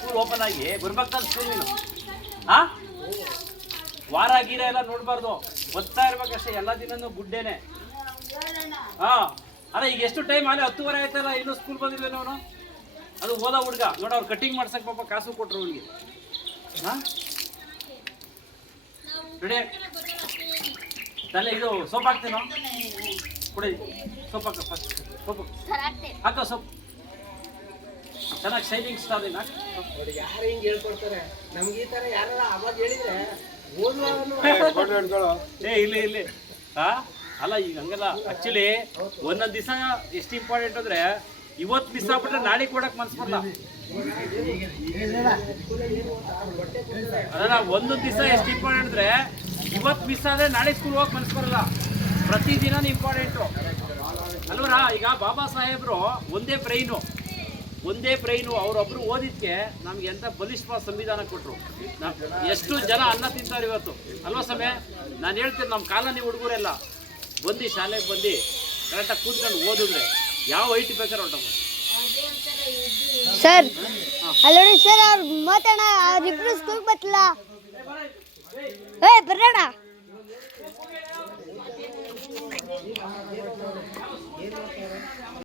School open ಆಗಿ ಬರ್ಬೇಕಾದ school ನೀನು ಹಾ ವಾರ ಗೀರ ಎಲ್ಲ ನೋಡ್ಬಾರ್ದು, ಓದ್ತಾ ಇರ್ಬೇಕಷ್ಟೇ ಎಲ್ಲ ದಿನನೂ ಗುಡ್ಡೇನೆ. ಹಾ ಅಲ್ಲ ಈಗ ಎಷ್ಟು ಟೈಮ್ ಆಗಲಿ 10:30 ಆಯ್ತಲ್ಲ, ಇನ್ನೂ ಸ್ಕೂಲ್ ಬಂದಿಲ್ಲ ಅವನು. ಅದು ಓದೋ ಹುಡುಗ ನೋಡ, ಅವ್ರು ಕಟಿಂಗ್ ಮಾಡ್ಸಕ್ಕೆ ಪಾಪ ಕಾಸು ಕೊಟ್ರು ಅವನಿಗೆ. ಹಾ ರೆಡಿ ತಲೆ ಇದು ಸೋಪ್ ಹಾಕ್ತೇನೋ ಕೊಡಿ, ಸೋಪ್ ಹಾಕ ಫಸ್ಟ್, ಸೋಪ್ ಹಾಕ ಸೋಪ್ ಚೆನ್ನಾಗಿ ಶೈನಿಂಗ್ ಸ್ಟಾರ್ ಇದೆ. ಯಾರು ಹಿಂಗೆ ಹೇಳ್ಕೊಡ್ತಾರೆ ನಮ್ಗೆ ಈ ಥರ ಯಾರು ಅವಾಗ ಹೇಳಿದ್ರೆ ಇಲ್ಲಿ ಹಾ ಅಲ್ಲ ಈಗ ಹಂಗಲ್ಲ. ಆಕ್ಚುಲಿ ಒಂದೊಂದು ದಿವಸ ಎಷ್ಟು ಇಂಪಾರ್ಟೆಂಟ್ ಅಂದ್ರೆ, ಇವತ್ತು ಮಿಸ್ ಆಗ್ಬಿಟ್ರೆ ನಾಳೆ ಕೊಡಕ್ ಮನ್ಸು ಬರಲ್ಲ. ಅದನ್ನ ಒಂದೊಂದು ದಿವಸ ಎಷ್ಟು ಇಂಪಾರ್ಟೆಂಟ್ ಅಂದ್ರೆ, ಇವತ್ತು ಮಿಸ್ ಆದ್ರೆ ನಾಳೆ ಸ್ಕೂಲ್ ಹೋಗಕ್ ಮನ್ಸು ಬರಲ್ಲ. ಪ್ರತಿದಿನ ಇಂಪಾರ್ಟೆಂಟು ಅಲ್ವರ. ಈಗ ಬಾಬಾ ಸಾಹೇಬ್ರು ಒಂದೇ ಬ್ರೈನು ಅವರೊಬ್ರು ಓದಿದ್ಕೆ ನಮ್ಗೆ ಎಂತ ಬಲಿಷ್ಠ ಸಂವಿಧಾನ ಕೊಟ್ಟರು. ಎಷ್ಟು ಜನ ಅನ್ನ ತಿಂತಾರೆ ಇವತ್ತು ಅಲ್ವಾ ಸಮಯ. ನಾನು ಹೇಳ್ತೀನಿ, ನಮ್ಮ ಕಾಲನಿ ಹುಡುಗರೆಲ್ಲ ಬಂದು ಶಾಲೆಗೆ ಬಂದು ಕರೆಕ್ಟಾಗಿ ಕೂತ್ಕೊಂಡು ಓದಿದ್ರೆ ಯಾವ ಐಟಿ ಬೇಕಾದ್ರೆ ಹೊರಟಮ್ಮ ಸರ್. ಅಲ್ಲೋಡಿ ಸರ್, ಅವ್ರು ಮಾತಾಡ, ಅವ್ರಿಬ್ರು ಸ್ಕೂಲ್ ಬತ್ತಲ್ಲ. ಏ ಬರೋಣ.